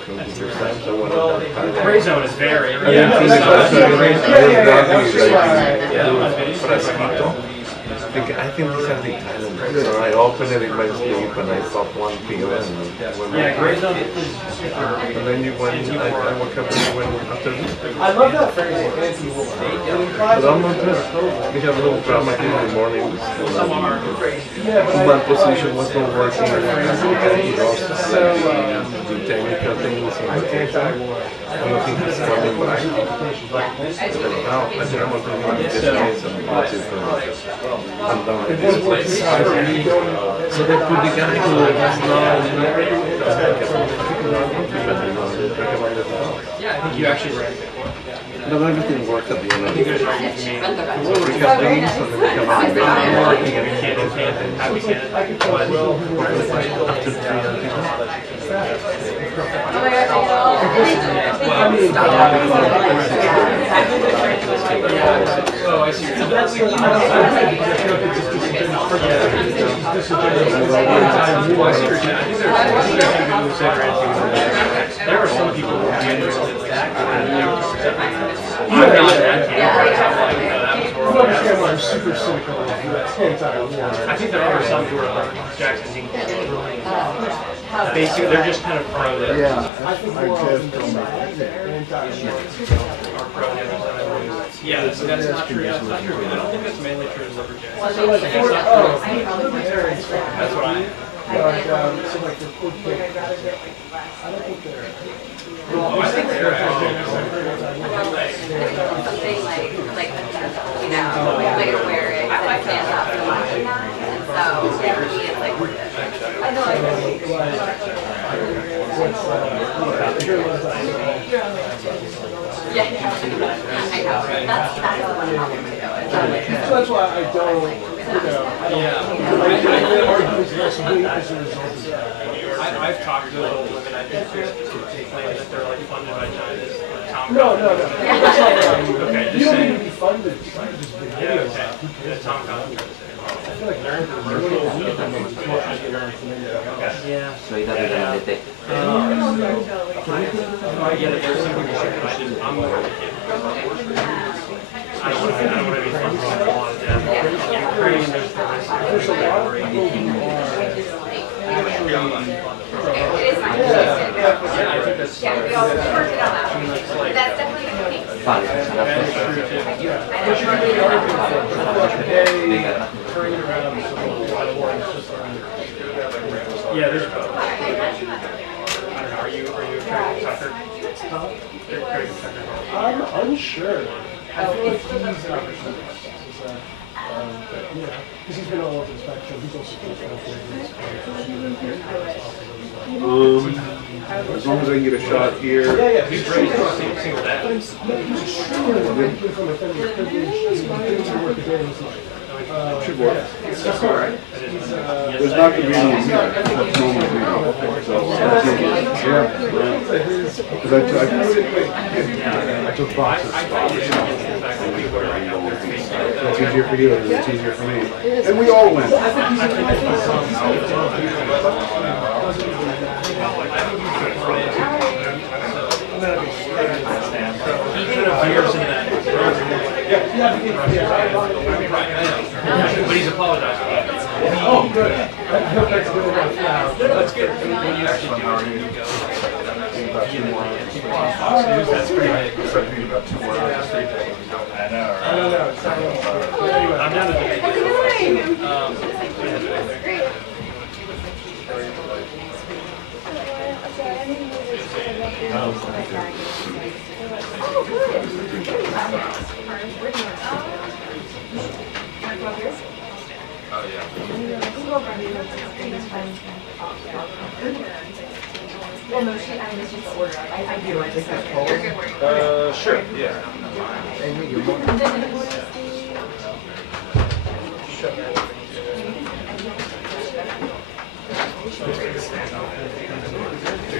working with your steps. I want to gray zone is very. I think these are the Italian. So I open it in my sleep and I stop 1 p.m. Yeah, gray zone is super. And then you went, I woke up and you went after this. I love that phrase, anti-war. But I'm not just, we have a little drama here in the morning. Some are. My position was not working. I lost the technical things. I don't think he's coming back. But now, I think I'm going to this case and watch it. I'm done with this place. So they put the guy who has Yeah, I think you actually read it. no, everything worked at the end of the day. We have these and then we come out and working and we can't after Oh, I see. There are some people who are interested in that. I'm not I'm super cynical of anti-war. I think there are some who are like Jackson Hinkle. Basically, they're just kind of pro this. Yeah. I think we're all anti-war. Yeah, that's true. That's not true. I don't think that's mainly true in libertarians. Libertarians. That's what I. So like the I don't think they're. Oh, I think they're actually. Something like you know, way to wear it and stand up and watch. So for me, it's like I know yeah, I know. That's the one problem too. So that's why I don't, I've talked to little women, I think claim that they're like funded by China. No. Okay, You don't need to be funded. You can just be videos. Tom Collins. I feel like they're Yeah. Soy da vedete. I get it. There's some people who I'm more of a kid. I don't want to be funded by a lot of them. Ukraine, there's a lot of people who I think that's we also worked it out. That's definitely the case. Yeah, there's both. I don't know, are you a Tucker? I'm unsure. I feel like he's an opportunist. Because he's been all over the spectrum. He's also as long as I can get a shot here. Yeah. He's raised single dad. He's extremely from a family of privilege. He's to work a day. Should work. That's all right. There's not going to be any that's normal reading. So, because I took boxes. It's easier for you and it's easier for me. And we all win. But he's apologized. Oh, good. I hope that's good enough now. That's good. When you actually do it, you go. That's pretty big. I know. I don't know. It's not anyway. I'm down to debate. Sure, yeah.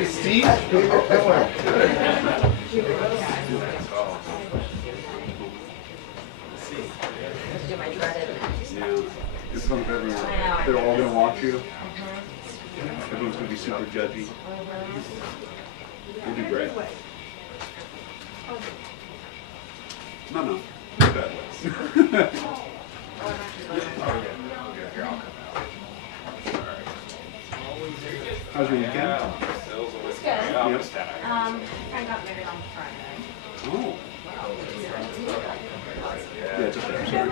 Steve? It's going to be everywhere. They're all going to watch you. Everyone's going to be super judgy. No, no. Not that way. How's your weekend? It's good. I got married on Friday. Oh. Yeah, it's okay. I'm sorry.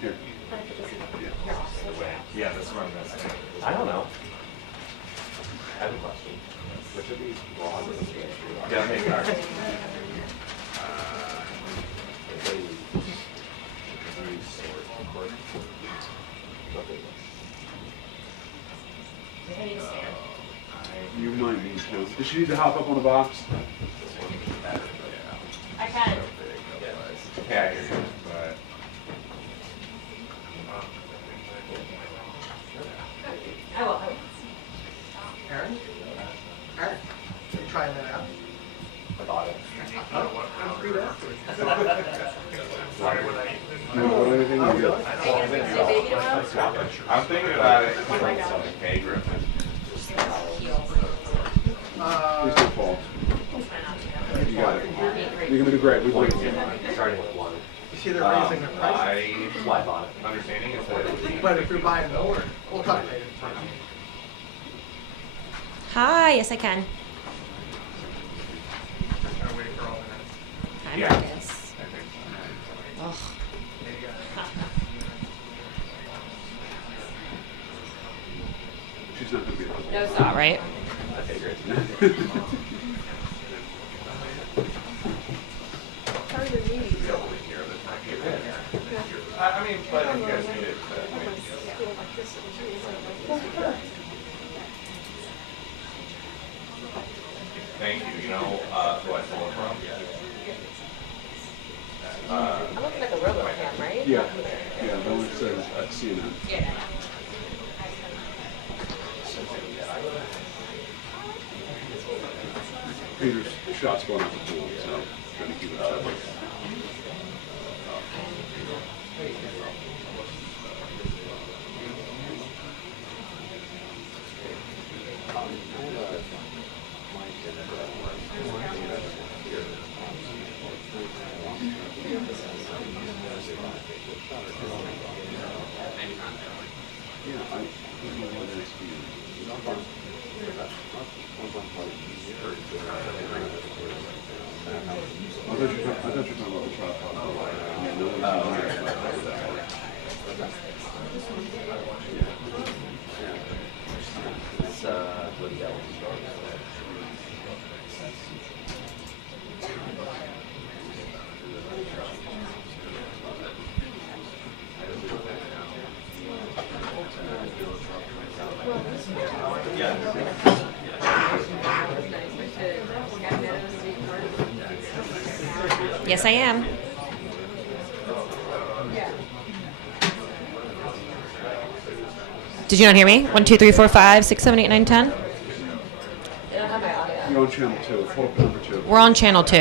Here. Yeah, that's what I'm gonna say. I don't know. I have a question. Which of these laws is true? Yeah, make ours. You might need to. Does she need to hop up on the box? I can. Yeah, I hear you, but. I will. Aaron? Aaron, you trying that out? I thought it. I'm free afterwards. No, what anything? Are you gonna say baby tomorrow? I'm thinking about it. Hey, Griffin. Please don't fall. You got it. You're gonna do great. We believe in you. Starting with one. You see they're raising the price. My Live on it. understanding is that it would be. But if you're buying more, we'll talk later. Hi, yes I can. Gotta wait for all the I'm Yeah. nervous. I think so. Ugh. She's not gonna be able to. No stop, right? I figured. How are your knees? I mean, but if you guys need it, thank you. You know, who I stole it from? I'm looking at the real cam, right? Yeah. Yeah, the one that says CNN. Yeah. Peter's shot's going off the pool, so trying to keep it up. I thought you were talking about the tripod. I mean, no one's talking about that. It's Lydia. Yes, I am. Did you not hear me? 1, 2, 3, 4, 5, 6, 7, 8, 9, 10. You're on channel 2. Hold up number 2. We're on channel 2. I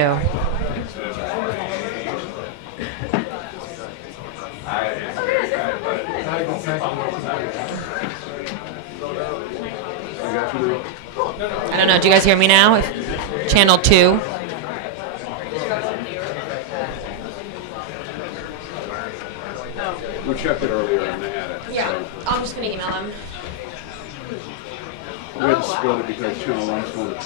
got you now. I don't know. Do you guys hear me now? Channel 2. We checked it earlier and they had it. Yeah. So I'm just gonna email them. we had to split it because channel 1's going to 2.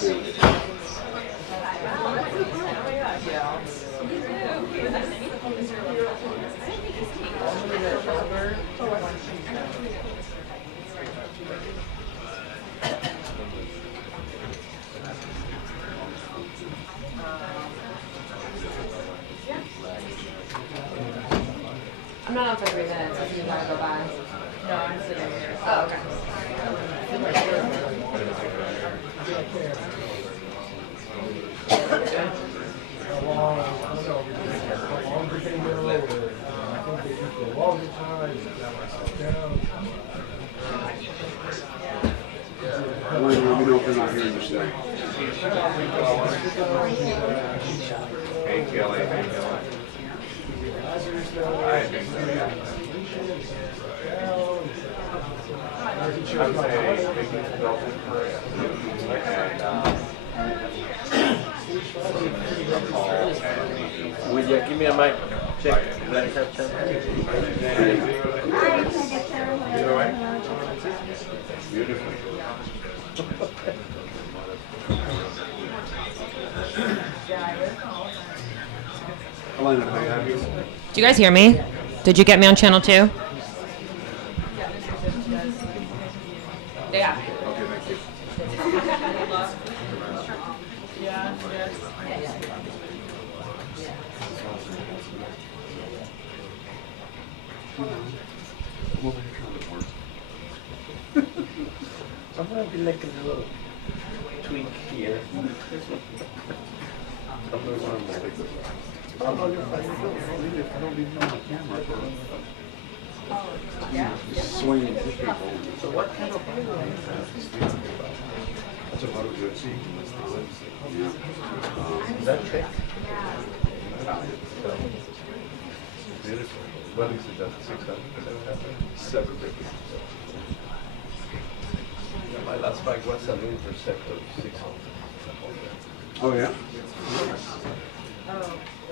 I'm not on for 3 minutes. If you gotta go by. No, I'm sitting here. Oh, okay. Let me know if they're not hearing you say. Hey, Kelly. Hey, Kelly. I think so, yeah. would say big development for it. And Will you give me a mic? Check. beautiful. Elena, can I have you? Do you guys hear me? Did you get me on channel 2? Yeah. Okay, thank you. I'm over here trying to work. I'm gonna be like a little tweak here. I'm gonna take this off. Oh, no, you're fine. I don't even know my camera for swinging to people. So what kind of That's about a good seat. is that chick? Beautiful. What is it, just 600, 750. My last bike was an Interceptor 600. Oh, yeah?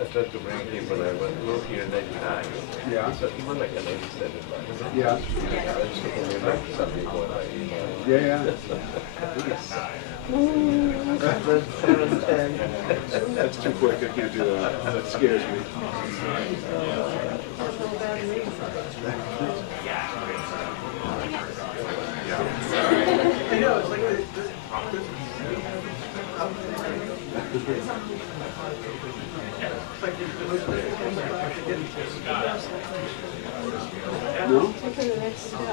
I tried to bring him when I moved here in 99. Yeah. So he was like an 87 bike. Yeah. I used to come in like some people like, Yeah, yeah. That's too quick. I can't do that. That scares me. No?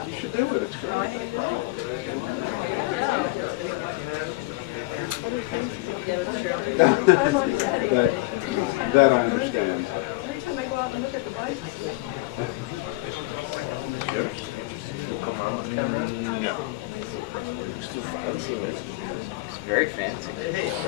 You should do it. It's great. that I understand. Every time I go out and look at the bike, come on camera. No. It's too fancy. Very fancy.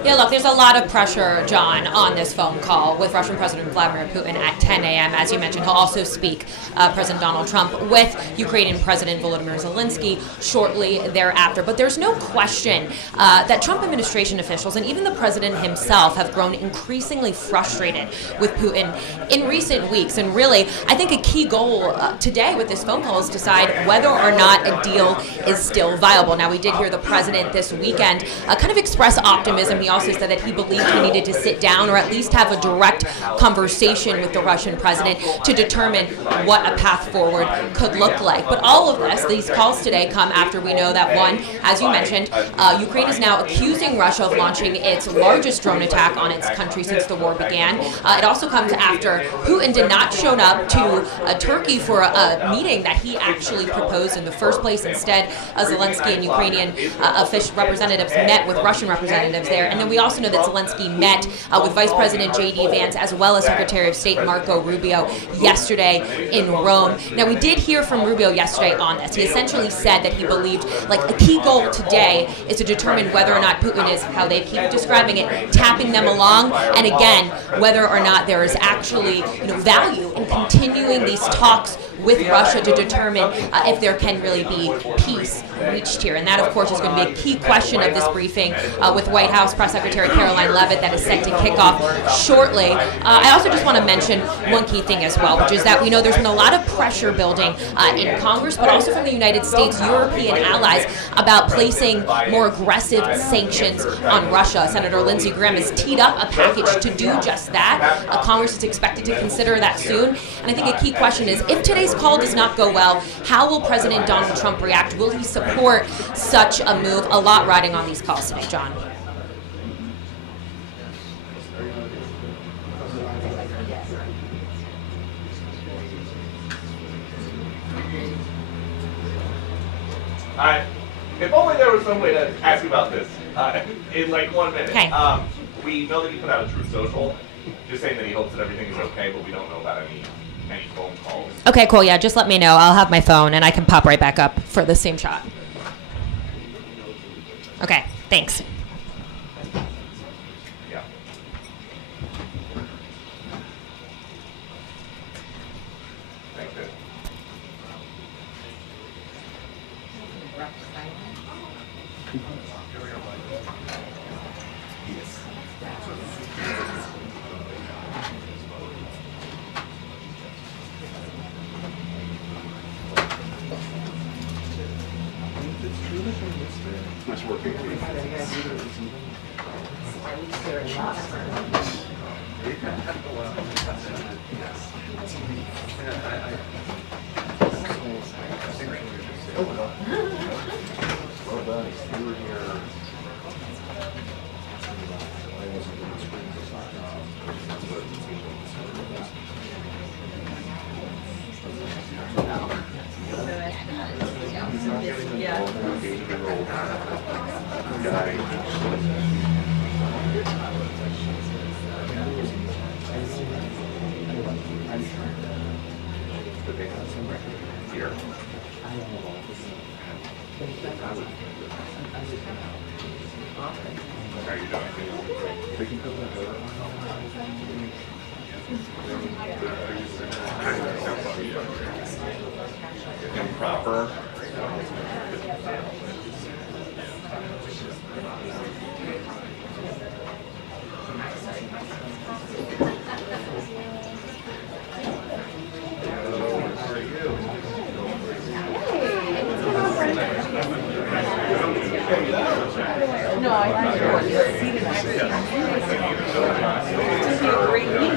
Yeah, look, there's a lot of pressure, John, on this phone call with Russian President Vladimir Putin at 10 a.m. As you mentioned, he'll also speak, President Donald Trump, with Ukrainian President Volodymyr Zelensky shortly thereafter. But there's no question that Trump administration officials and even the president himself have grown increasingly frustrated with Putin in recent weeks. And really, I think a key goal today with this phone call is to decide whether or not a deal is still viable. Now, we did hear the president this weekend kind of express optimism. He also said that he believed he needed to sit down or at least have a direct conversation with the Russian president to determine what a path forward could look like. But all of this, these calls today come after we know that, one, as you mentioned, Ukraine is now accusing Russia of launching its largest drone attack on its country since the war began. It also comes after Putin did not show up to Turkey for a meeting that he actually proposed in the first place. Instead, Zelensky and Ukrainian official representatives met with Russian representatives there. And then we also know that Zelensky met with Vice President J.D. Vance as well as Secretary of State Marco Rubio yesterday in Rome. Now, we did hear from Rubio yesterday on this. He essentially said that he believed like a key goal today is to determine whether or not Putin is, how they keep describing it, tapping them along, and again, whether or not there is actually value in continuing these talks with Russia to determine if there can really be peace reached here. And that, of course, is going to be a key question of this briefing with White House Press Secretary Karoline Leavitt that is set to kick off shortly. I also just want to mention one key thing as well, which is that we know there's been a lot of pressure building in Congress, but also from the United States, European allies, about placing more aggressive sanctions on Russia. Senator Lindsey Graham has teed up a package to do just that. Congress is expected to consider that soon. And I think a key question is, if today's call does not go well, how will President Donald Trump react? Will he support such a move? A lot riding on these calls today, John. If only there was some way to ask you about this in like 1 minute. Okay. We know that you put out a Truth Social, just saying that he hopes that everything is okay, but we don't know about any phone calls. Okay, cool. Yeah, just let me know. I'll have my phone and I can pop right back up for the same shot. Okay, thanks. Yeah. Thank you. Nice working. Well done. You were here. Here. How are you doing? Improper. No, I think you're seated. It's going to be a great week.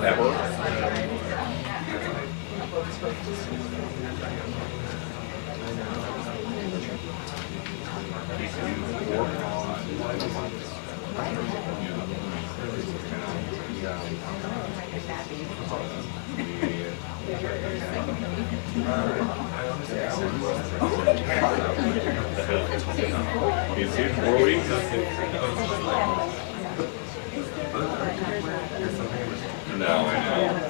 That works. He's here 4 weeks. No, I know.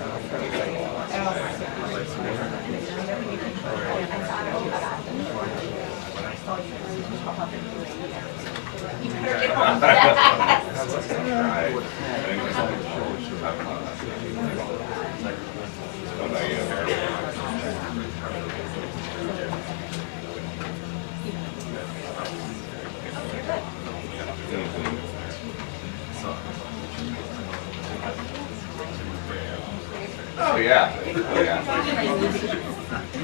Oh yeah. Oh yeah.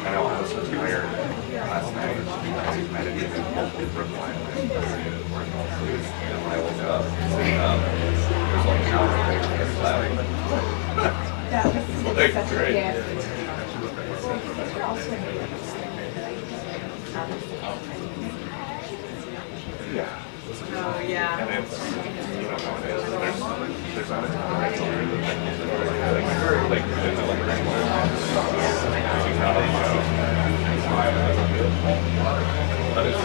I know I was so tired last night. I meditated in Brookline. And when I woke up, sitting up, there's like an hour of like great. Yeah. Oh, yeah. And it's, you know how it is. There's not a ton of like there's no like but it's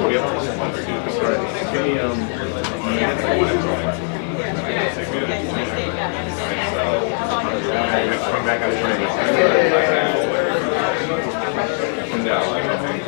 we have to just wonder, dude, because give me come back out of no, I don't think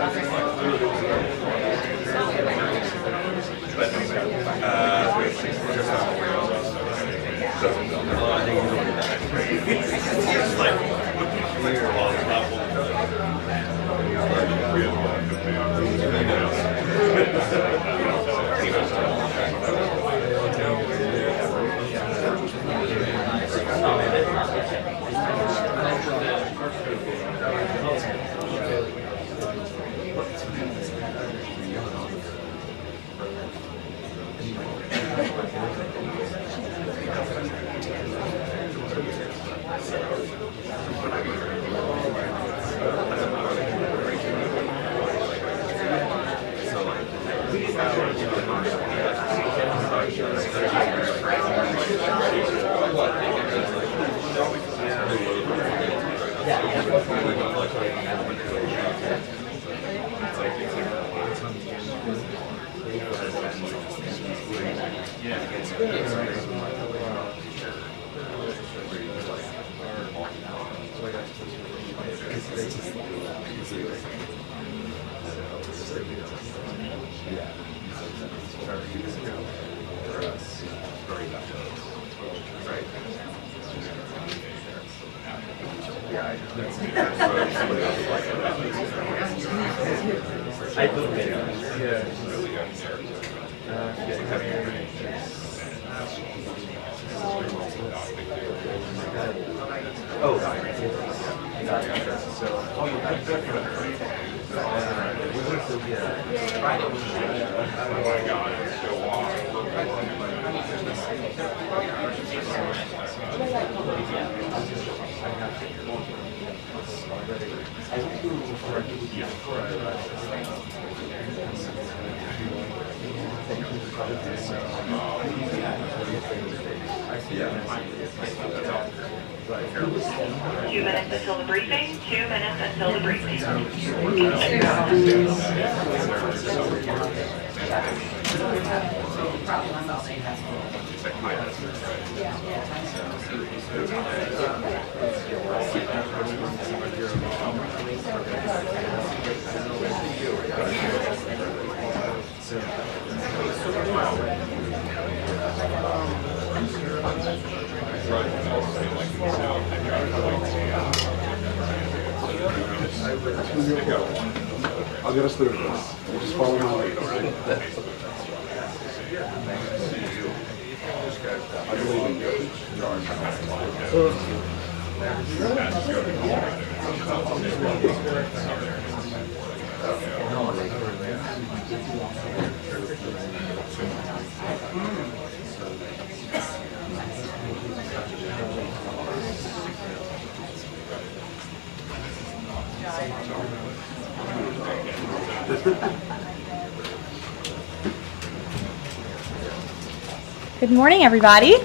guy. Somebody else is like, I put it in. Yeah. really young character. Oh. Two minutes until the briefing. 2 minutes until the briefing. I'll get us through this. Just follow my lead. I believe in you. Good morning, everybody.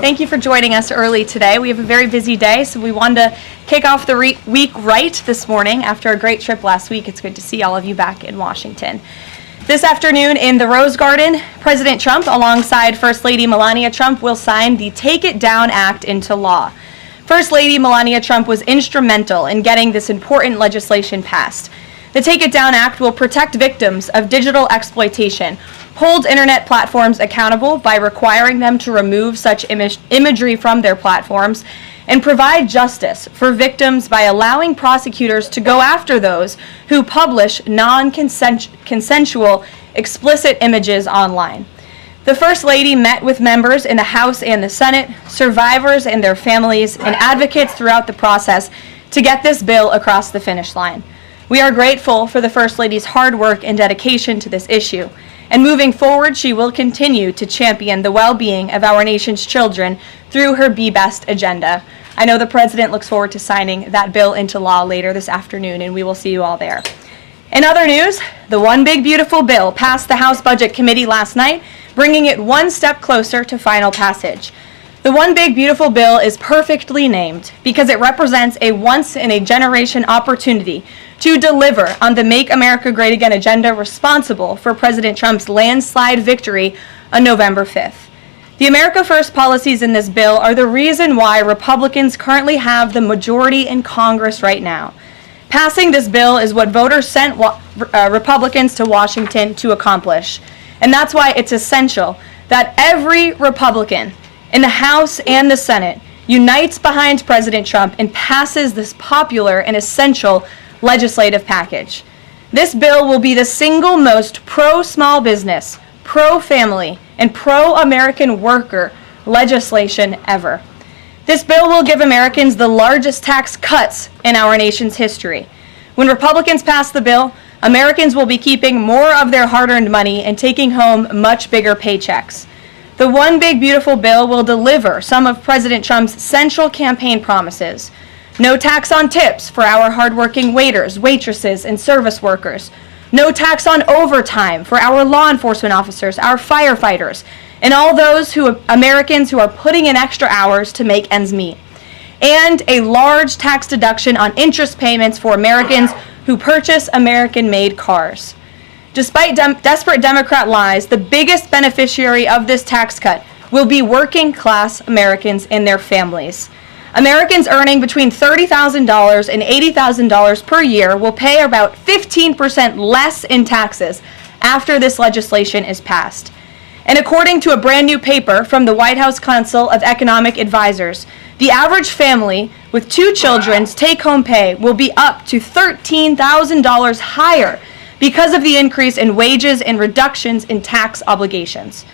Thank you for joining us early today. We have a very busy day, so we wanted to kick off the week right this morning after a great trip last week. It's good to see all of you back in Washington. This afternoon in the Rose Garden, President Trump, alongside First Lady Melania Trump, will sign the Take It Down Act into law. First Lady Melania Trump was instrumental in getting this important legislation passed. The Take It Down Act will protect victims of digital exploitation, hold internet platforms accountable by requiring them to remove such imagery from their platforms, and provide justice for victims by allowing prosecutors to go after those who publish non-consensual explicit images online. The First Lady met with members in the House and the Senate, survivors and their families, and advocates throughout the process to get this bill across the finish line. We are grateful for the First Lady's hard work and dedication to this issue. And moving forward, she will continue to champion the well-being of our nation's children through her Be Best agenda. I know the President looks forward to signing that bill into law later this afternoon, and we will see you all there. In other news, the One Big Beautiful Bill passed the House Budget Committee last night, bringing it one step closer to final passage. The One Big Beautiful Bill is perfectly named because it represents a once-in-a-generation opportunity to deliver on the Make America Great Again agenda responsible for President Trump's landslide victory on November 5th. The America First policies in this bill are the reason why Republicans currently have the majority in Congress right now. Passing this bill is what voters sent Republicans to Washington to accomplish. And that's why it's essential that every Republican in the House and the Senate unites behind President Trump and passes this popular and essential legislative package. This bill will be the single most pro-small business, pro-family, and pro-American worker legislation ever. This bill will give Americans the largest tax cuts in our nation's history. When Republicans pass the bill, Americans will be keeping more of their hard-earned money and taking home much bigger paychecks. The One Big Beautiful Bill will deliver some of President Trump's central campaign promises. No tax on tips for our hardworking waiters, waitresses, and service workers. No tax on overtime for our law enforcement officers, our firefighters, and all those Americans who are putting in extra hours to make ends meet. And a large tax deduction on interest payments for Americans who purchase American-made cars. Despite desperate Democrat lies, the biggest beneficiary of this tax cut will be working-class Americans and their families. Americans earning between $30,000 and $80,000 per year will pay about 15% less in taxes after this legislation is passed. And according to a brand new paper from the White House Council of Economic Advisors, the average family with 2 children's take-home pay will be up to $13,000 higher because of the increase in wages and reductions in tax obligations.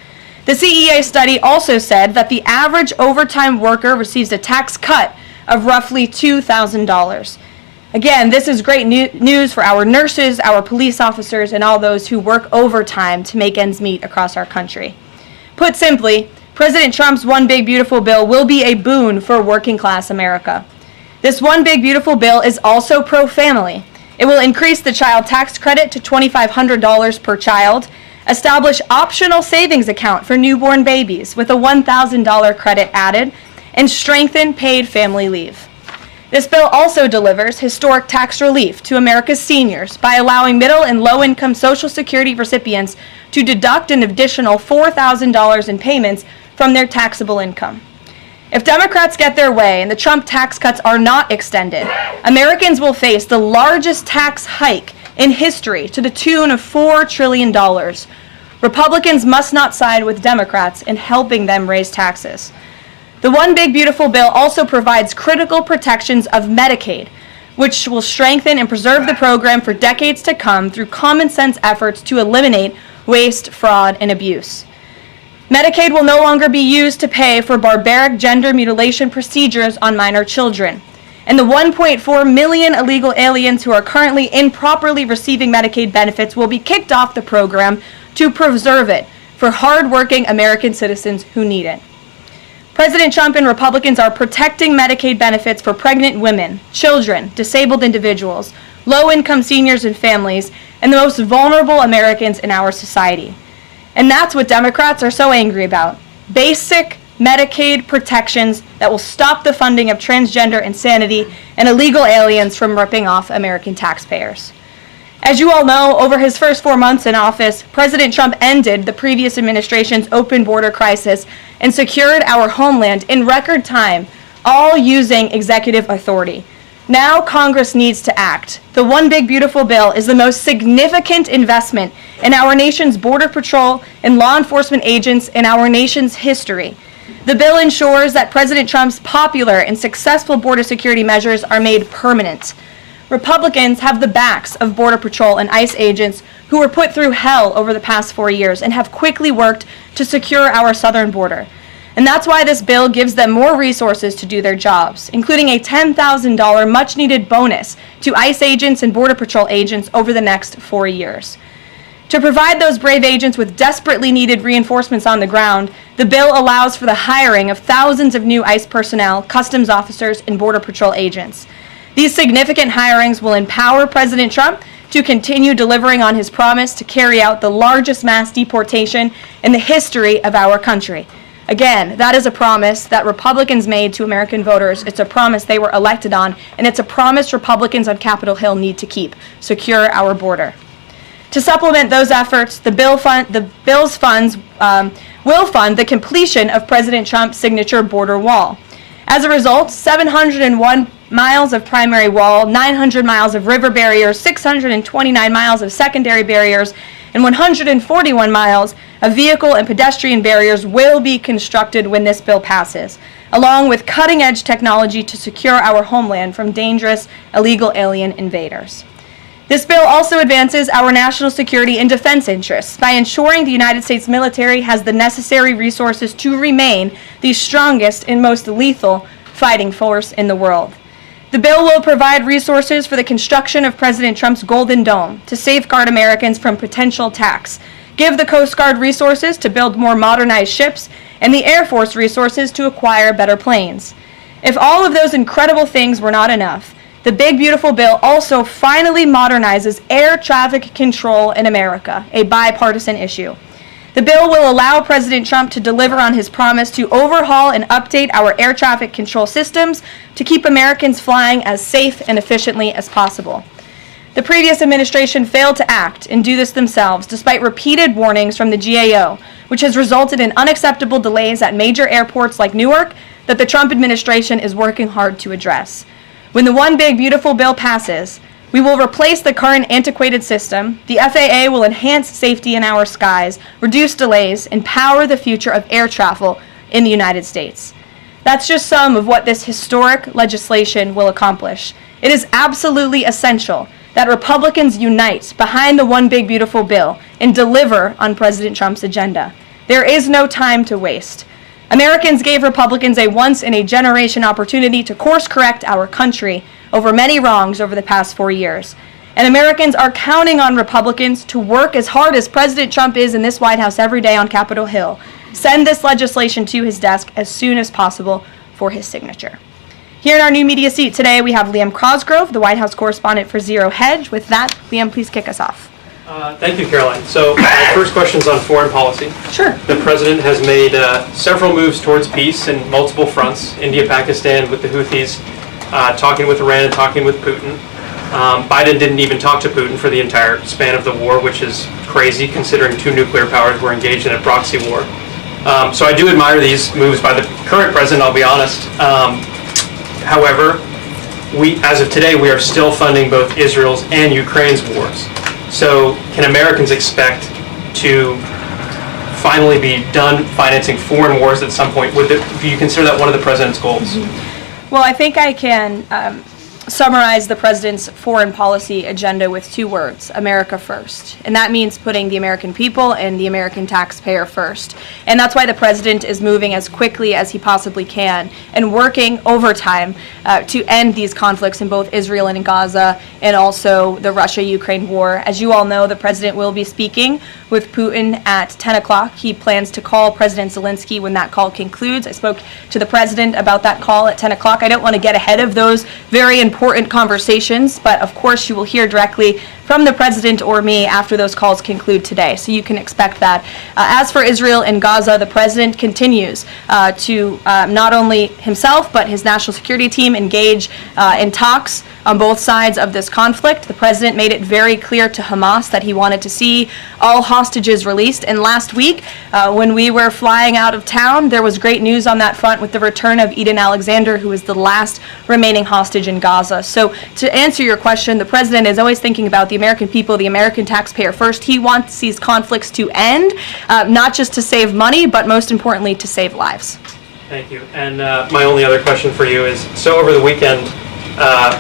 The CEA study also said that the average overtime worker receives a tax cut of roughly $2,000. Again, this is great news for our nurses, our police officers, and all those who work overtime to make ends meet across our country. Put simply, President Trump's One Big Beautiful Bill will be a boon for working class America. This One Big Beautiful Bill is also pro-family. It will increase the child tax credit to $2,500 per child, establish optional savings account for newborn babies with a $1,000 credit added, and strengthen paid family leave. This bill also delivers historic tax relief to America's seniors by allowing middle and low-income Social Security recipients to deduct an additional $4,000 in payments from their taxable income. If Democrats get their way and the Trump tax cuts are not extended, Americans will face the largest tax hike in history to the tune of $4 trillion. Republicans must not side with Democrats in helping them raise taxes. The One Big Beautiful Bill also provides critical protections of Medicaid, which will strengthen and preserve the program for decades to come through common sense efforts to eliminate waste, fraud, and abuse. Medicaid will no longer be used to pay for barbaric gender mutilation procedures on minor children. And the 1.4 million illegal aliens who are currently improperly receiving Medicaid benefits will be kicked off the program to preserve it for hardworking American citizens who need it. President Trump and Republicans are protecting Medicaid benefits for pregnant women, children, disabled individuals, low-income seniors and families, and the most vulnerable Americans in our society. And that's what Democrats are so angry about. Basic Medicaid protections that will stop the funding of transgender insanity and illegal aliens from ripping off American taxpayers. As you all know, over his first 4 months in office, President Trump ended the previous administration's open border crisis and secured our homeland in record time, all using executive authority. Now Congress needs to act. The One Big Beautiful Bill is the most significant investment in our nation's border patrol and law enforcement agents in our nation's history. The bill ensures that President Trump's popular and successful border security measures are made permanent. Republicans have the backs of Border Patrol and ICE agents who were put through hell over the past 4 years and have quickly worked to secure our southern border. And that's why this bill gives them more resources to do their jobs, including a $10,000 much-needed bonus to ICE agents and Border Patrol agents over the next 4 years. To provide those brave agents with desperately needed reinforcements on the ground, the bill allows for the hiring of thousands of new ICE personnel, customs officers, and Border Patrol agents. These significant hirings will empower President Trump to continue delivering on his promise to carry out the largest mass deportation in the history of our country. Again, that is a promise that Republicans made to American voters. It's a promise they were elected on, and it's a promise Republicans on Capitol Hill need to keep: secure our border. To supplement those efforts, the bill's funds will fund the completion of President Trump's signature border wall. As a result, 701 miles of primary wall, 900 miles of river barriers, 629 miles of secondary barriers, and 141 miles of vehicle and pedestrian barriers will be constructed when this bill passes, along with cutting-edge technology to secure our homeland from dangerous illegal alien invaders. This bill also advances our national security and defense interests by ensuring the United States military has the necessary resources to remain the strongest and most lethal fighting force in the world. The bill will provide resources for the construction of President Trump's Golden Dome to safeguard Americans from potential attacks, give the Coast Guard resources to build more modernized ships, and the Air Force resources to acquire better planes. If all of those incredible things were not enough, the Big Beautiful Bill also finally modernizes air traffic control in America, a bipartisan issue. The bill will allow President Trump to deliver on his promise to overhaul and update our air traffic control systems to keep Americans flying as safe and efficiently as possible. The previous administration failed to act and do this themselves, despite repeated warnings from the GAO, which has resulted in unacceptable delays at major airports like Newark that the Trump administration is working hard to address. When the One Big Beautiful Bill passes, We will replace the current antiquated system. The FAA will enhance safety in our skies, reduce delays, and power the future of air travel in the United States. That's just some of what this historic legislation will accomplish. It is absolutely essential that Republicans unite behind the One Big Beautiful Bill and deliver on President Trump's agenda. There is no time to waste. Americans gave Republicans a once-in-a-generation opportunity to course-correct our country over many wrongs over the past 4 years. And Americans are counting on Republicans to work as hard as President Trump is in this White House every day on Capitol Hill. Send this legislation to his desk as soon as possible for his signature. Here in our new media seat today, we have Liam Cosgrove, the White House correspondent for Zero Hedge. With that, Liam, please kick us off. Thank you, Karoline. So my first question is on foreign policy. Sure. The president has made several moves towards peace in multiple fronts, India, Pakistan, with the Houthis, talking with Iran and talking with Putin. Biden didn't even talk to Putin for the entire span of the war, which is crazy considering two nuclear powers were engaged in a proxy war. So I do admire these moves by the current president, I'll be honest. However, as of today, we are still funding both Israel's and Ukraine's wars. So can Americans expect to finally be done financing foreign wars at some point? Do you consider that one of the president's goals? Well, I think I can summarize the president's foreign policy agenda with 2 words: America first. And that means putting the American people and the American taxpayer first. And that's why the president is moving as quickly as he possibly can and working overtime to end these conflicts in both Israel and in Gaza, and also the Russia-Ukraine war. As you all know, the president will be speaking with Putin at 10 o'clock. He plans to call President Zelensky when that call concludes. I spoke to the president about that call at 10 o'clock. I don't want to get ahead of those very important conversations, but of course you will hear directly from the president or me after those calls conclude today, so you can expect that. As for Israel and Gaza, the president continues to not only himself but his national security team engage in talks on both sides of this conflict. The president made it very clear to Hamas that he wanted to see all hostages released, and last week when we were flying out of town, there was great news on that front with the return of Eden Alexander, who is the last remaining hostage in Gaza. So to answer your question, the president is always thinking about the American people, the American taxpayer first. He wants these conflicts to end, not just to save money, but most importantly to save lives. Thank you. And my only other question for you is, so over the weekend,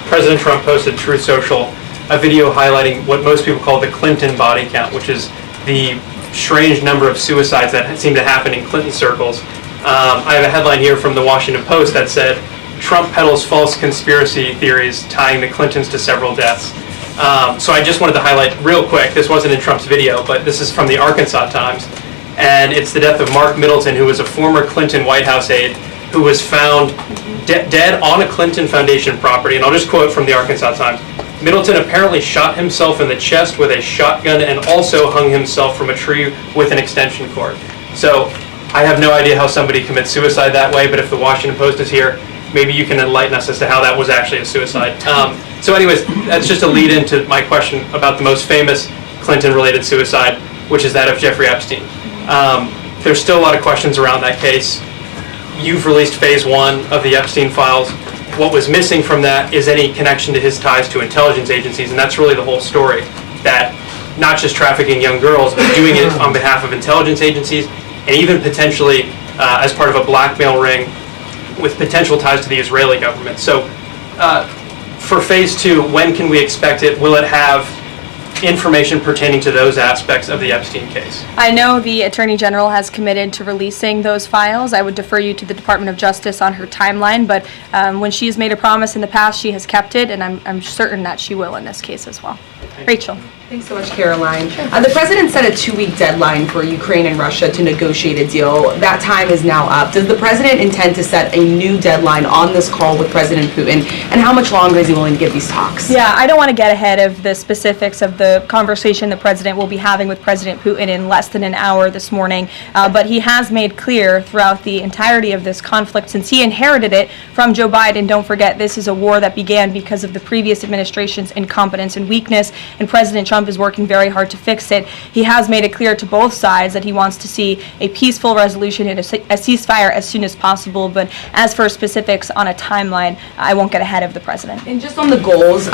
President Trump posted to Truth Social a video highlighting what most people call the Clinton body count, which is the strange number of suicides that seem to happen in Clinton circles. I have a headline here from the Washington Post that said, Trump peddles false conspiracy theories tying the Clintons to several deaths. So I just wanted to highlight real quick, this wasn't in Trump's video, but this is from the Arkansas Times, and it's the death of Mark Middleton, who was a former Clinton White House aide, who was found dead on a Clinton Foundation property. And I'll just quote from the Arkansas Times. Middleton apparently shot himself in the chest with a shotgun and also hung himself from a tree with an extension cord. So I have no idea how somebody commits suicide that way, but if the Washington Post is here, maybe you can enlighten us as to how that was actually a suicide. So anyways, that's just a lead into my question about the most famous Clinton-related suicide, which is that of Jeffrey Epstein. There's still a lot of questions around that case. You've released phase 1 of the Epstein files. What was missing from that is any connection to his ties to intelligence agencies, and that's really the whole story, that not just trafficking young girls, but doing it on behalf of intelligence agencies, and even potentially as part of a blackmail ring with potential ties to the Israeli government. So for phase 2, when can we expect it? Will it have information pertaining to those aspects of the Epstein case? I know the Attorney General has committed to releasing those files. I would defer you to the Department of Justice on her timeline, but when she has made a promise in the past, she has kept it, and I'm certain that she will in this case as well. Rachel. Thanks so much, Karoline. The president set a 2-week deadline for Ukraine and Russia to negotiate a deal. That time is now up. Does the president intend to set a new deadline on this call with President Putin, and how much longer is he willing to give these talks? Yeah, I don't want to get ahead of the specifics of the conversation the president will be having with President Putin in less than an hour this morning, but he has made clear throughout the entirety of this conflict, since he inherited it from Joe Biden. Don't forget, this is a war that began because of the previous administration's incompetence and weakness, and President Trump is working very hard to fix it. He has made it clear to both sides that he wants to see a peaceful resolution and a ceasefire as soon as possible, but as for specifics on a timeline, I won't get ahead of the president. And just on the goals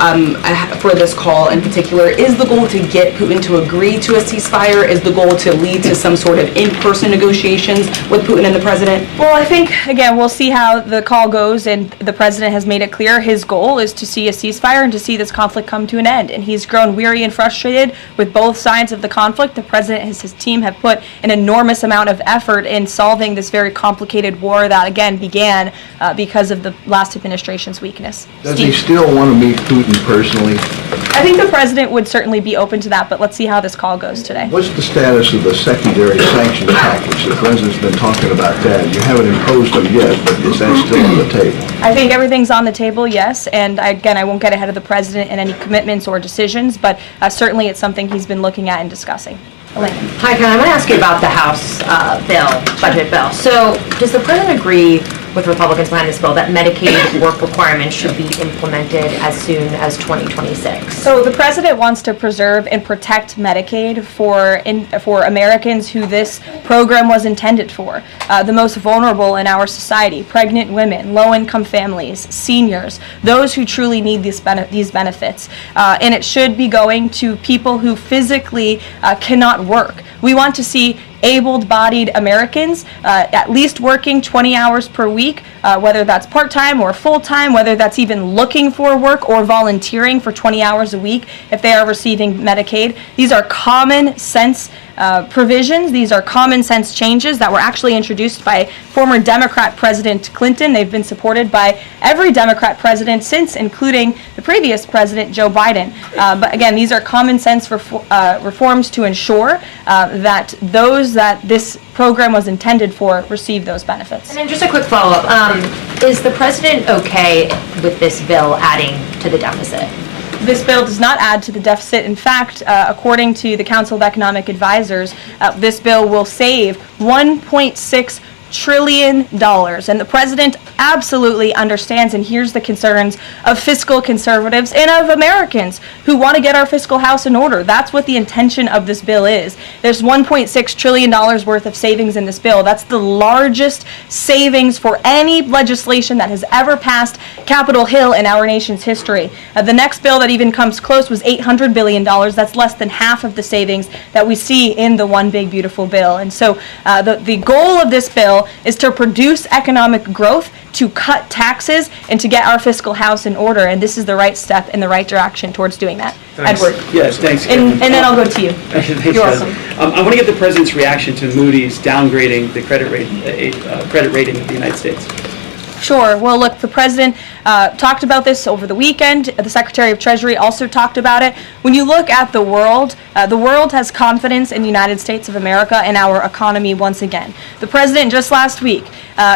for this call in particular, is the goal to get Putin to agree to a ceasefire? Is the goal to lead to some sort of in-person negotiations with Putin and the president? Well, I think, again, we'll see how the call goes, and the president has made it clear his goal is to see a ceasefire and to see this conflict come to an end. And he's grown weary and frustrated with both sides of the conflict. The president and his team have put an enormous amount of effort in solving this very complicated war that, again, began because of the last administration's weakness. Does he still want to meet Putin personally? I think the president would certainly be open to that, but let's see how this call goes today. What's the status of the secondary sanctions package? The president's been talking about that. You haven't imposed them yet, but is that still on the table? I think everything's on the table, yes, and again, I won't get ahead of the president in any commitments or decisions, but certainly it's something he's been looking at and discussing. Elaine. Hi, Ken. I want to ask you about the House budget bill. So does the president agree with Republicans behind this bill that Medicaid work requirements should be implemented as soon as 2026? So the president wants to preserve and protect Medicaid for Americans who this program was intended for, the most vulnerable in our society, pregnant women, low-income families, seniors, those who truly need these benefits. And it should be going to people who physically cannot work. We want to see able-bodied Americans at least working 20 hours per week, whether that's part-time or full-time, whether that's even looking for work or volunteering for 20 hours a week if they are receiving Medicaid. These are common sense provisions. These are common sense changes that were actually introduced by former Democrat President Clinton. They've been supported by every Democrat president since, including the previous president, Joe Biden. But again, these are common sense reforms to ensure that those that this program was intended for receive those benefits. And then just a quick follow-up. Is the president okay with this bill adding to the deficit? This bill does not add to the deficit. In fact, according to the Council of Economic Advisors, this bill will save $1.6 trillion. And the president absolutely understands and hears the concerns of fiscal conservatives and of Americans who want to get our fiscal house in order. That's what the intention of this bill is. There's $1.6 trillion worth of savings in this bill. That's the largest savings for any legislation that has ever passed Capitol Hill in our nation's history. The next bill that even comes close was $800 billion. That's less than half of the savings that we see in the One Big Beautiful Bill. And so the goal of this bill is to produce economic growth, to cut taxes, and to get our fiscal house in order. And this is the right step in the right direction towards doing that. Thanks. Edward. Yes, thanks. And then I'll go to you. Thanks, You're welcome. I want to get the president's reaction to Moody's downgrading the credit rating of the United States. Sure. Well, look, the president talked about this over the weekend. The Secretary of Treasury also talked about it. When you look at the world has confidence in the United States of America and our economy once again. The president just last week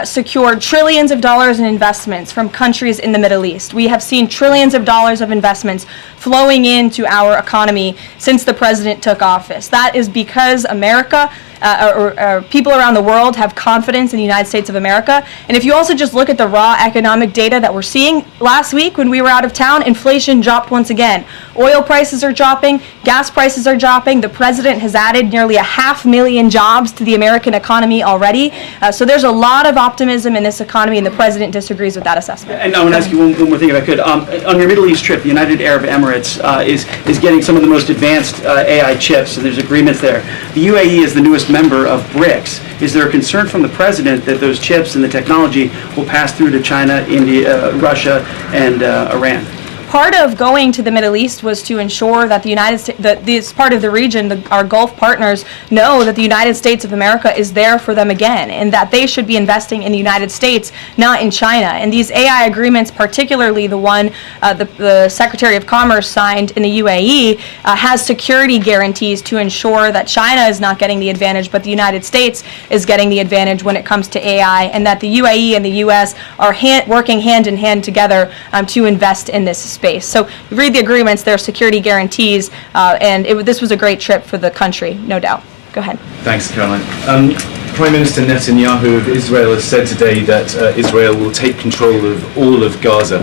secured trillions of dollars in investments from countries in the Middle East. We have seen trillions of dollars of investments flowing into our economy since the president took office. That is because America or people around the world have confidence in the United States of America. And if you also just look at the raw economic data that we're seeing, last week when we were out of town, inflation dropped once again. Oil prices are dropping, gas prices are dropping. The president has added nearly 500,000 jobs to the American economy already. So there's a lot of optimism in this economy, and the president disagrees with that assessment. And I want to ask you one more thing, if I could. On your Middle East trip, the United Arab Emirates is getting some of the most advanced AI chips, and there's agreements there. The UAE is the newest member of BRICS. Is there a concern from the president that those chips and the technology will pass through to China, India, Russia, and Iran? Part of going to the Middle East was to ensure that the United States, that this part of the region, our Gulf partners, know that the United States of America is there for them again, and that they should be investing in the United States, not in China. And these AI agreements, particularly the one the Secretary of Commerce signed in the UAE, has security guarantees to ensure that China is not getting the advantage, but the United States is getting the advantage when it comes to AI, and that the UAE and the U.S. are working hand in hand together to invest in this space. So you read the agreements, there are security guarantees, and this was a great trip for the country, no doubt. Go ahead. Thanks, Karoline. Prime Minister Netanyahu of Israel has said today that Israel will take control of all of Gaza.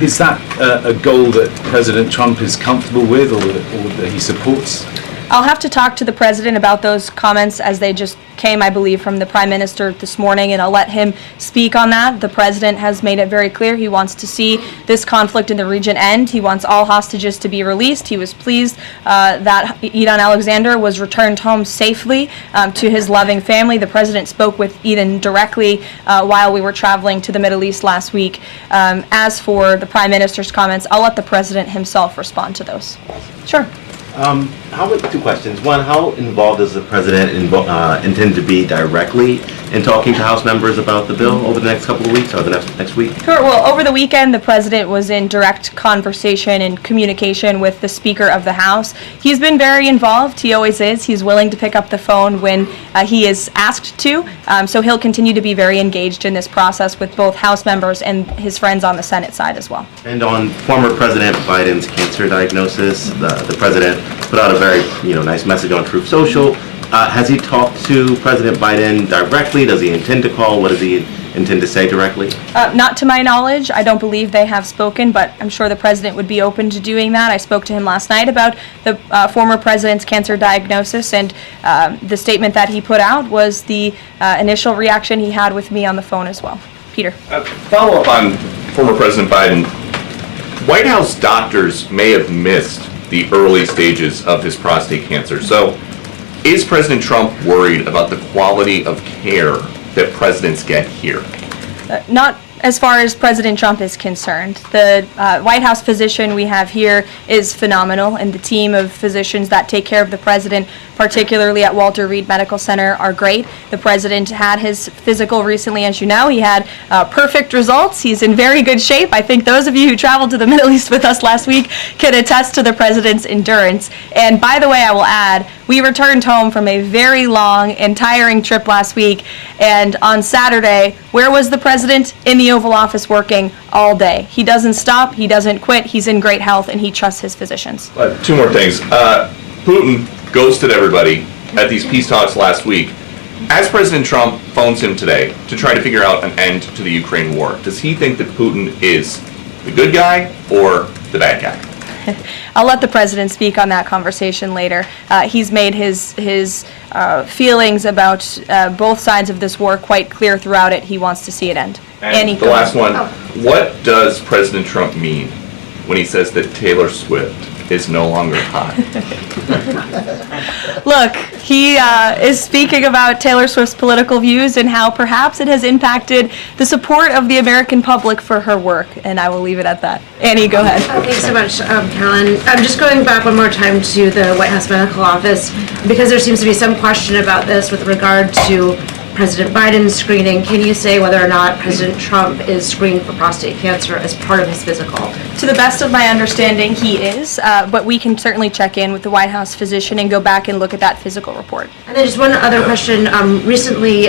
Is that a goal that President Trump is comfortable with or that he supports? I'll have to talk to the president about those comments as they just came, I believe, from the prime minister this morning, and I'll let him speak on that. The president has made it very clear he wants to see this conflict in the region end. He wants all hostages to be released. He was pleased that Eden Alexander was returned home safely to his loving family. The president spoke with Eden directly while we were traveling to the Middle East last week. As for the prime minister's comments, I'll let the president himself respond to those. Sure. Two questions. One, how involved does the president intend to be directly in talking to House members about the bill over the next couple of weeks or the next week? Sure. Well, over the weekend, the president was in direct conversation and communication with the Speaker of the House. He's been very involved. He always is. He's willing to pick up the phone when he is asked to. So he'll continue to be very engaged in this process with both House members and his friends on the Senate side as well. And on former President Biden's cancer diagnosis, the president put out a very nice message on Truth Social. Has he talked to President Biden directly? Does he intend to call? What does he intend to say directly? Not to my knowledge. I don't believe they have spoken, but I'm sure the president would be open to doing that. I spoke to him last night about the former president's cancer diagnosis, and the statement that he put out was the initial reaction he had with me on the phone as well. Peter. Follow up on former President Biden. White House doctors may have missed the early stages of his prostate cancer. So is President Trump worried about the quality of care that presidents get here? Not as far as President Trump is concerned. The White House physician we have here is phenomenal, and the team of physicians that take care of the president, particularly at Walter Reed Medical Center, are great. The president had his physical recently, as you know. He had perfect results. He's in very good shape. I think those of you who traveled to the Middle East with us last week can attest to the president's endurance. And by the way, I will add, we returned home from a very long and tiring trip last week, and on Saturday, where was the president? In the Oval Office working all day. He doesn't stop, he doesn't quit, he's in great health, and he trusts his physicians. Two more things. Putin ghosted everybody at these peace talks last week. As President Trump phones him today to try to figure out an end to the Ukraine war, does he think that Putin is the good guy or the bad guy? I'll let the president speak on that conversation later. He's made his feelings about both sides of this war quite clear throughout it. He wants to see it end. And Annie, the last one, what does President Trump mean when he says that Taylor Swift is no longer hot? Look, he is speaking about Taylor Swift's political views and how perhaps it has impacted the support of the American public for her work, and I will leave it at that. Annie, go ahead. Thanks so much, Karoline. I'm just going back one more time to the White House Medical Office, because there seems to be some question about this with regard to President Biden's screening. Can you say whether or not President Trump is screened for prostate cancer as part of his physical? To the best of my understanding, he is, but we can certainly check in with the White House physician and go back and look at that physical report. And then just one other question. Recently,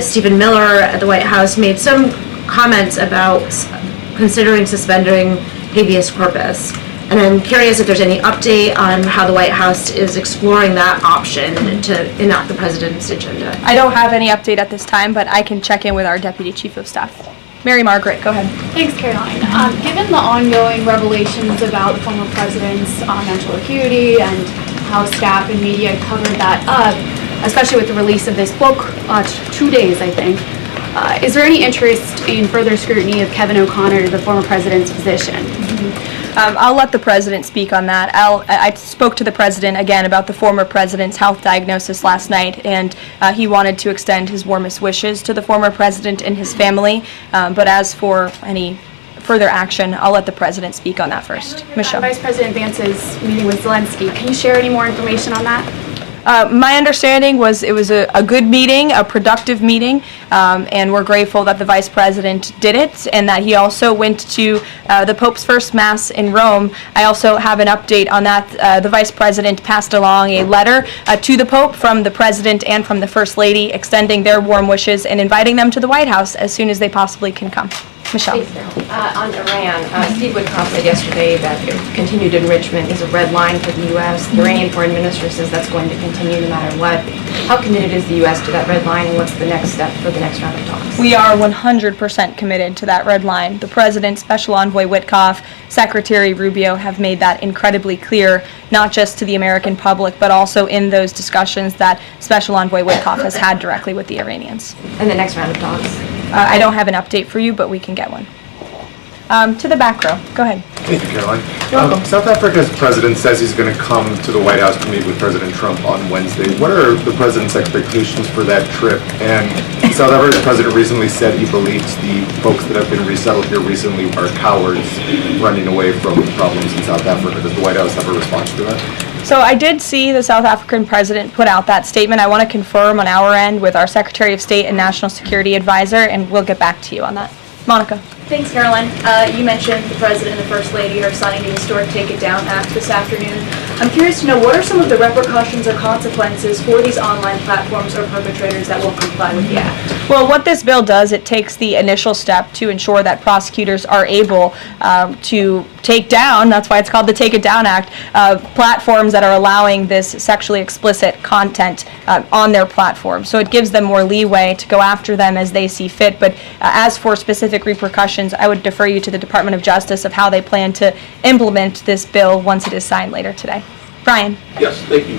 Stephen Miller at the White House made some comments about considering suspending habeas corpus. And I'm curious if there's any update on how the White House is exploring that option to enact the president's agenda. I don't have any update at this time, but I can check in with our Deputy Chief of Staff. Mary Margaret, go ahead. Thanks, Caroline. Given the ongoing revelations about the former president's mental acuity and how staff and media covered that up, especially with the release of this book, 2 days, I think, is there any interest in further scrutiny of Kevin O'Connor, the former president's physician? I'll let the president speak on that. I spoke to the president again about the former president's health diagnosis last night, and he wanted to extend his warmest wishes to the former president and his family. But as for any further action, I'll let the president speak on that first. Michelle. Vice President Vance's meeting with Zelensky. Can you share any more information on that? My understanding was it was a good meeting, a productive meeting, and we're grateful that the Vice President did it and that he also went to the Pope's first Mass in Rome. I also have an update on that. The Vice President passed along a letter to the Pope from the President and from the First Lady extending their warm wishes and inviting them to the White House as soon as they possibly can come. Michelle. On Iran, Steve Witkoff said yesterday that continued enrichment is a red line for the U.S. The Iranian foreign minister says that's going to continue no matter what. How committed is the U.S. to that red line, and what's the next step for the next round of talks? We are 100% committed to that red line. The President, Special Envoy Witkoff, Secretary Rubio have made that incredibly clear, not just to the American public, but also in those discussions that Special Envoy Witkoff has had directly with the Iranians. And the next round of talks? I don't have an update for you, but we can get one. To the back row. Go ahead. Thank you, Caroline. South Africa's president says he's going to come to the White House to meet with President Trump on Wednesday. What are the president's expectations for that trip? And South Africa's president recently said he believes the folks that have been resettled here recently are cowards running away from problems in South Africa. Does the White House have a response to that? So I did see the South African president put out that statement. I want to confirm on our end with our Secretary of State and National Security Advisor, and we'll get back to you on that. Monica. Thanks, Caroline. You mentioned the President and the First Lady are signing the historic Take It Down Act this afternoon. I'm curious to know, what are some of the repercussions or consequences for these online platforms or perpetrators that won't comply with the act? Well, what this bill does, it takes the initial step to ensure that prosecutors are able to take down, that's why it's called the Take It Down Act, platforms that are allowing this sexually explicit content on their platform. So it gives them more leeway to go after them as they see fit. But as for specific repercussions, I would defer you to the Department of Justice of how they plan to implement this bill once it is signed later today. Brian. Yes, thank you.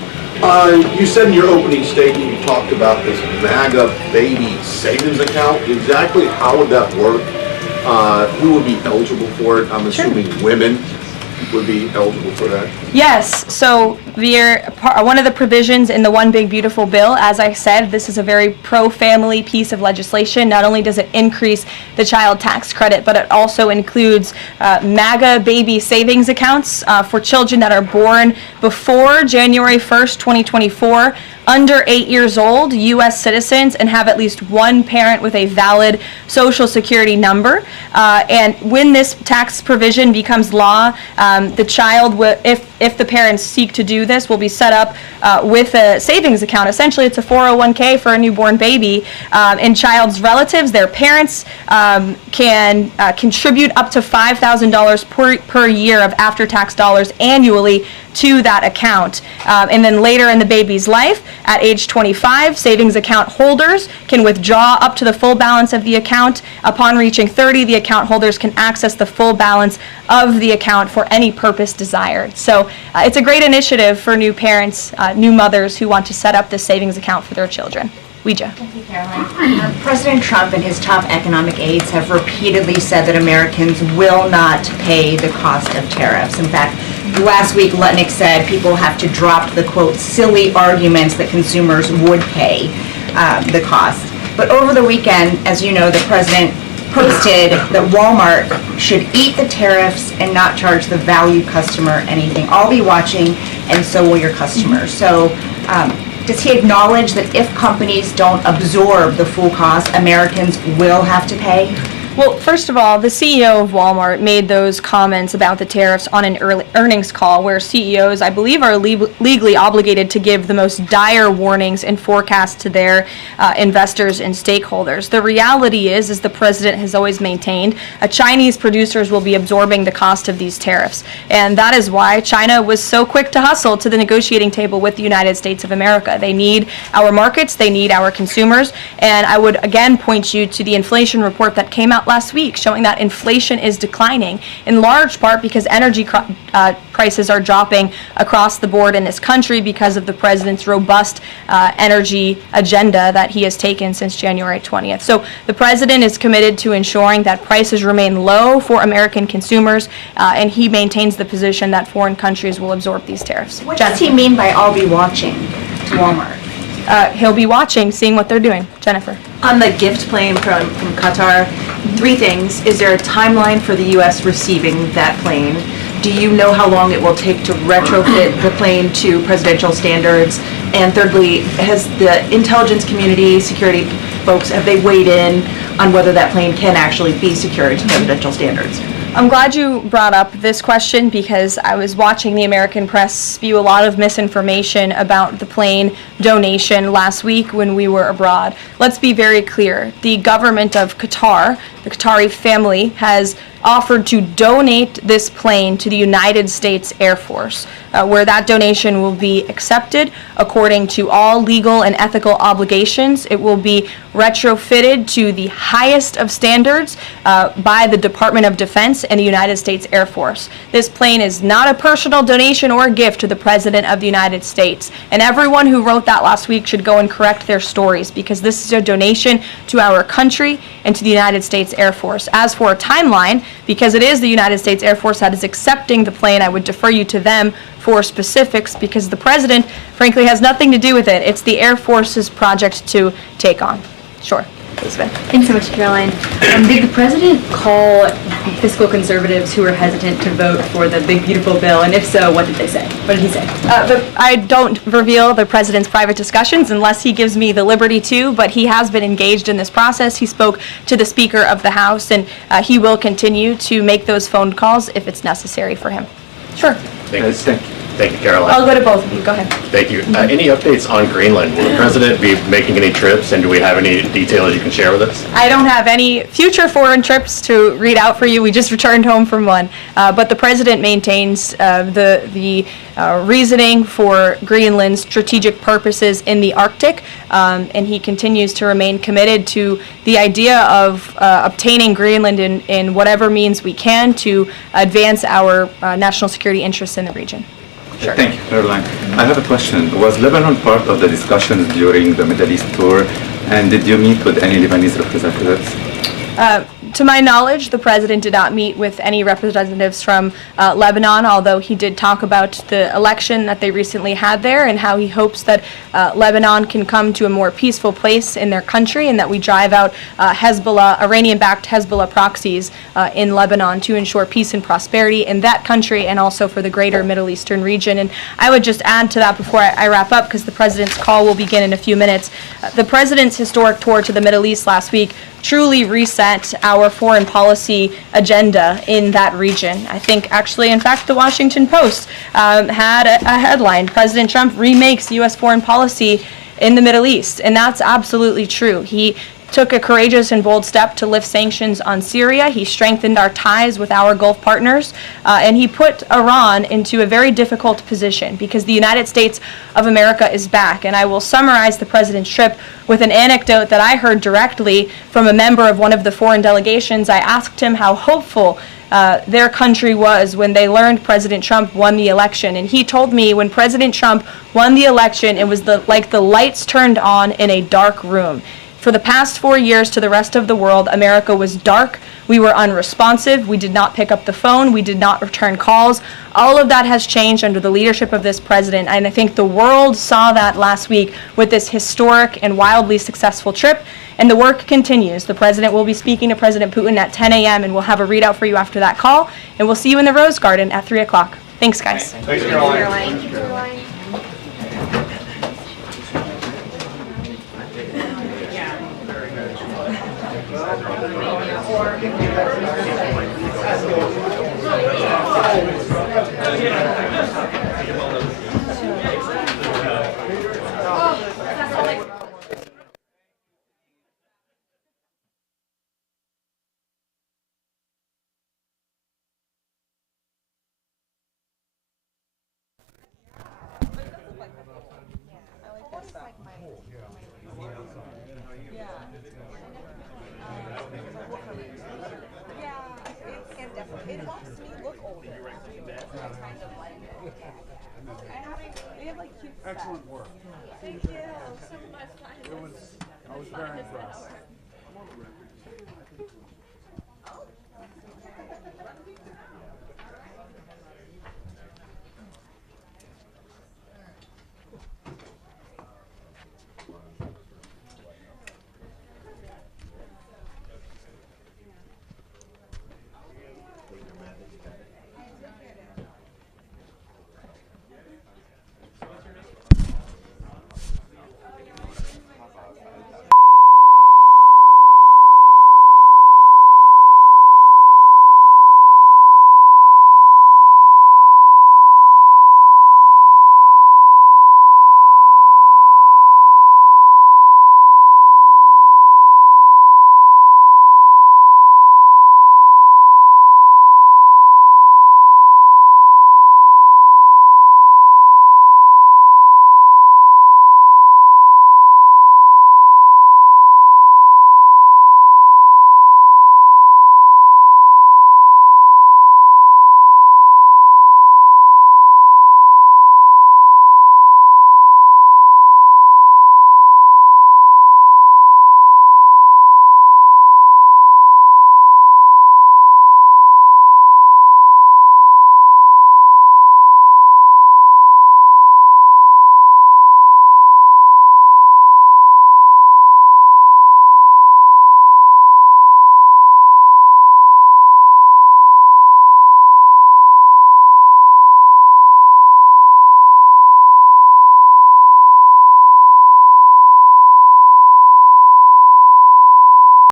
You said in your opening statement, you talked about this MAGA baby savings account. Exactly how would that work? Who would be eligible for it? I'm assuming women would be eligible for that. Yes, so one of the provisions in the One Big Beautiful Bill, as I said, this is a very pro-family piece of legislation. Not only does it increase the child tax credit, but it also includes MAGA baby savings accounts for children that are born before January 1st, 2024, under 8 years old, U.S. citizens, and have at least one parent with a valid Social Security number. And when this tax provision becomes law, the child, if the parents seek to do this, will be set up with a savings account. Essentially, it's a 401k for a newborn baby. And child's relatives, their parents, can contribute up to $5,000 per year of after-tax dollars annually to that account. And then later in the baby's life, at age 25, savings account holders can withdraw up to the full balance of the account. Upon reaching 30, the account holders can access the full balance of the account for any purpose desired. So it's a great initiative for new parents, new mothers who want to set up this savings account for their children. Ouija. Thank you, Caroline. President Trump and his top economic aides have repeatedly said that Americans will not pay the cost of tariffs. In fact, last week, Lutnick said people have to drop the, quote, silly arguments that consumers would pay the cost. But over the weekend, as you know, the president posted that Walmart should eat the tariffs and not charge the value customer anything. I'll be watching, and so will your customers. So does he acknowledge that if companies don't absorb the full cost, Americans will have to pay? Well, first of all, the CEO of Walmart made those comments about the tariffs on an earnings call where CEOs, I believe, are legally obligated to give the most dire warnings and forecasts to their investors and stakeholders. The reality is the president has always maintained, Chinese producers will be absorbing the cost of these tariffs. And that is why China was so quick to hustle to the negotiating table with the United States of America. They need our markets, they need our consumers, and I would again point you to the inflation report that came out last week showing that inflation is declining in large part because energy prices are dropping across the board in this country because of the president's robust energy agenda that he has taken since January 20th. So the president is committed to ensuring that prices remain low for American consumers, and he maintains the position that foreign countries will absorb these tariffs. What does he mean by "I'll be watching" to Walmart? He'll be watching, seeing what they're doing. Jennifer. On the gift plane from Qatar, 3 things. Is there a timeline for the U.S. receiving that plane? Do you know how long it will take to retrofit the plane to presidential standards? And thirdly, has the intelligence community, security folks, have they weighed in on whether that plane can actually be secured to presidential standards? I'm glad you brought up this question because I was watching the American press spew a lot of misinformation about the plane donation last week when we were abroad. Let's be very clear. The government of Qatar, the Qatari family has offered to donate this plane to the United States Air Force, where that donation will be accepted according to all legal and ethical obligations. It will be retrofitted to the highest of standards by the Department of Defense and the United States Air Force. This plane is not a personal donation or a gift to the President of the United States. And everyone who wrote that last week should go and correct their stories, because this is a donation to our country and to the United States Air Force. As for a timeline, because it is the United States Air Force that is accepting the plane, I would defer you to them for specifics, because the President, frankly, has nothing to do with it. It's the Air Force's project to take on. Sure. Elizabeth. Thanks so much, Caroline. Did the president call fiscal conservatives who were hesitant to vote for the big, beautiful bill? And if so, what did they say? What did he say? I don't reveal the president's private discussions unless he gives me the liberty to, but he has been engaged in this process. He spoke to the Speaker of the House, and he will continue to make those phone calls if it's necessary for him. Sure. Thank you, Caroline. I'll go to both of you. Go ahead. Thank you. Any updates on Greenland? Will the president be making any trips, and do we have any details you can share with us? I don't have any future foreign trips to read out for you. We just returned home from one. But the president maintains the reasoning for Greenland's strategic purposes in the Arctic, and he continues to remain committed to the idea of obtaining Greenland in whatever means we can to advance our national security interests in the region. Sure. Thank you, Caroline. I have a question. Was Lebanon part of the discussions during the Middle East tour, and did you meet with any Lebanese representatives? To my knowledge, the president did not meet with any representatives from Lebanon, although he did talk about the election that they recently had there and how he hopes that Lebanon can come to a more peaceful place in their country, and that we drive out Hezbollah, Iranian-backed Hezbollah proxies in Lebanon to ensure peace and prosperity in that country and also for the greater Middle Eastern region. And I would just add to that before I wrap up, because the president's call will begin in a few minutes. The president's historic tour to the Middle East last week truly reset our foreign policy agenda in that region. I think actually, in fact, the Washington Post had a headline, President Trump remakes U.S. foreign policy in the Middle East, and that's absolutely true. He took a courageous and bold step to lift sanctions on Syria. He strengthened our ties with our Gulf partners, and he put Iran into a very difficult position because the United States of America is back. And I will summarize the president's trip with an anecdote that I heard directly from a member of one of the foreign delegations. I asked him how hopeful their country was when they learned President Trump won the election. And he told me when President Trump won the election, it was like the lights turned on in a dark room. For the past 4 years to the rest of the world, America was dark. We were unresponsive. We did not pick up the phone. We did not return calls. All of that has changed under the leadership of this president. And I think the world saw that last week with this historic and wildly successful trip. And the work continues. The president will be speaking to President Putin at 10 a.m. and we'll have a readout for you after that call. And we'll see you in the Rose Garden at 3 o'clock. Thanks, guys. Thanks, Caroline. Thank you, Caroline. Excellent work. Thank you. So much. I was very impressed.